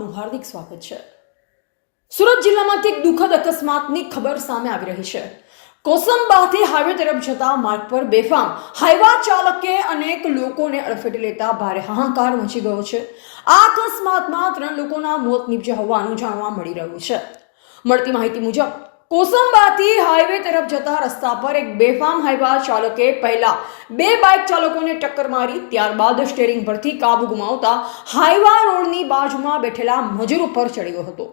આપનું હાર્દિક સ્વાગત છે। સુરત જિલ્લામાંથી એક દુઃખદ અકસ્માતની ખબર સામે આવી રહી છે। કોસંબાથી હાઈવે તરફ જતા માર્ગ પર બેફામ હાઈવા ચાલકે અનેક લોકોને અડફેટે લેતા ભારે હાહાકાર મચી ગયો છે। આ અકસ્માતમાં 3 લોકોના મોત નીપજ્યા હોવાનું જાણવા મળી રહ્યું છે। મળતી માહિતી મુજબ કોસંબાથી હાઈવે તરફ જતા રસ્તા પર એક બેફામ હાઈવા ચાલકે પહેલા 2 બાઇક ચાલકોને ટક્કર મારી ત્યારબાદ સ્ટીયરિંગ પરથી કાબુ ગુમાવતા હાઈવા રોડની બાજુમાં બેઠેલા મજૂર ઉપર ચડી ગયો હતો।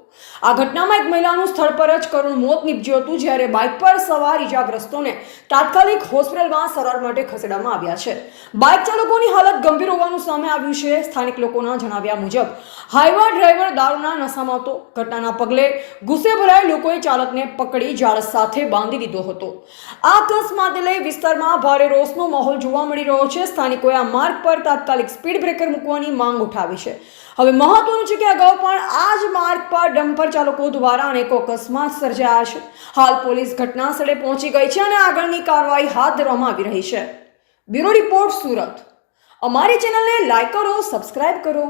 આ ઘટનામાં એક મહિલાનું સ્થળ પર જ કરુણ મોત નીપજ્યું હતું, જ્યારે બાઇક પર સવાર ઇજાગ્રસ્તોને તાત્કાલિક હોસ્પિટલમાં સારવાર માટે ખસેડવામાં આવ્યા છે। બાઇક ચાલકોની હાલત ગંભીર હોવાનું સામે આવ્યું છે। સ્થાનિક લોકોના જણાવ્યા મુજબ હાઈવા ડ્રાઈવર દારૂના નશામાં હતો। ઘટનાના પગલે ગુસ્સે ભરાયેલા લોકોએ ચાલકને પકડી જાળ સાથે બાંધી દીધો હતો। આ અકસ્માતને લઈ વિસ્તારમાં ભારે રોષનો માહોલ જોવા મળી રહ્યો છે। સ્થાનિકોએ આ માર્ગ પર તાત્કાલિક સ્પીડ બ્રેકર મૂકવાની માંગ ઉઠાવી છે। હવે મહત્વનું છે કે અગાઉ પણ આ જ માર્ગ પર ડમ્પર ચાલકો દ્વારા અનેકો અકસ્માત સર્જાયા છે। હાલ પોલીસ ઘટના સ્થળે પહોંચી ગઈ છે અને આગળની કાર્યવાહી હાથ ધરવામાં આવી રહી છે। Bureau report Surat. અમારી ચેનલને લાઈક કરો, સબસ્ક્રાઇબ કરો।